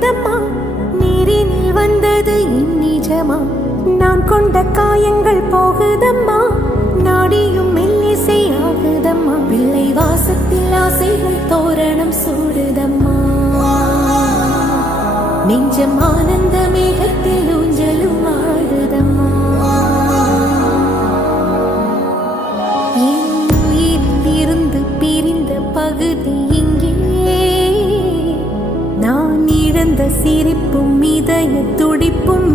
தூங்குதம்மா, நீரினில் வந்தது நிஜமா. நான் கொண்ட காயங்கள் போகுதம்மா, நாடியும் மெல்லிசை ஆகுதம்மா. பிள்ளை வாசத்தில் ஆசைகள் தோரணம் சூடுதம்மா, நெஞ்சம் ஆனந்த மேகத்தில் ஊஞ்சலும் ஆடுதம்மா. என் உயிரிலிருந்து பிரிந்த பகுதி இங்கே, நான் இழந்த சிரிப்பும் இதய துடிப்பும்